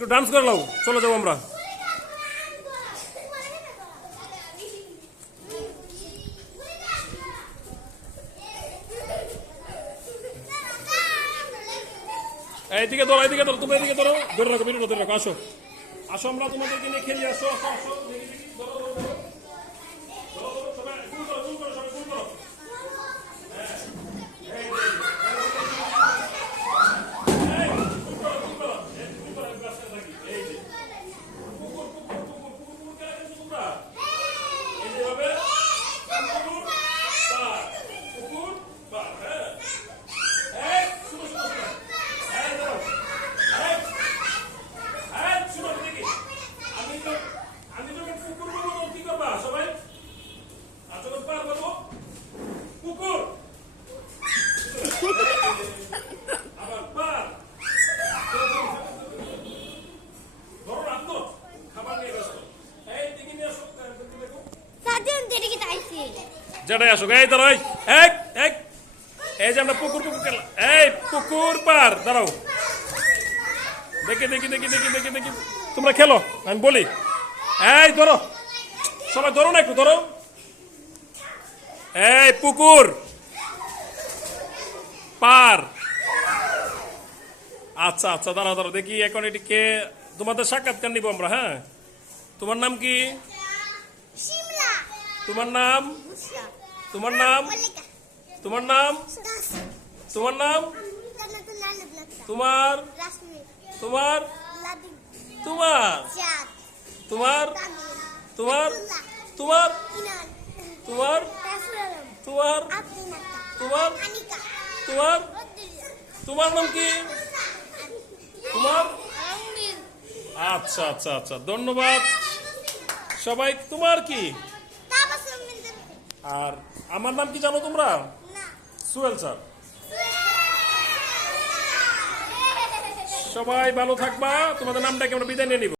একটু ডান্স করে নাও, চলে যাবো আমরা। এইদিকে ধরো, এইদিকে ধরো, তুমি এদিকে ধরো, ধরে রাখো, ভিডিওটা ধরে রাখো। আসো আসো, আমরা তোমাদেরকে নিয়ে খেলি। আসো আসো আসো, দেখি দেখি, ধরো ধরো ধরো ধরো ধরো, সবাই ফুল করো, ফুল করো, সবাই ফুল করো। যেটাই আসুক, এই ধরো, এই যে আমরা পুকুর পুকুর খেলা, এই পুকুর পার দাঁড়াও, দেখি দেখি দেখি দেখি দেখি দেখি, তোমরা খেলো, আমি বলি। এই ধরো, সবাই ধরো না, একটু ধরো। এই পুকুর পার। আচ্ছা আচ্ছা, দাঁড়াও দাঁড়াও, দেখি এখন এটি কে, তোমাদের সাক্ষাৎকার নিবো আমরা। হ্যাঁ, তোমার নাম কি? তোমার নাম? তোমার নাম? তোমার নাম? তোমার নাম? তোমার? তোমার? তোমার? তোমার? তোমার? তোমার? তোমার? তোমার? তোমার? তোমার? তোমার নাম কি? তোমার? আচ্ছা আচ্ছা আচ্ছা, ধন্যবাদ সবাই। তোমার কি? আর আমার নাম কি জানো তোমরা? সুহেল স্যার। সবাই ভালো থাকবা, তোমাদের নামটাকে আমরা বিদায় নিয়ে নিব।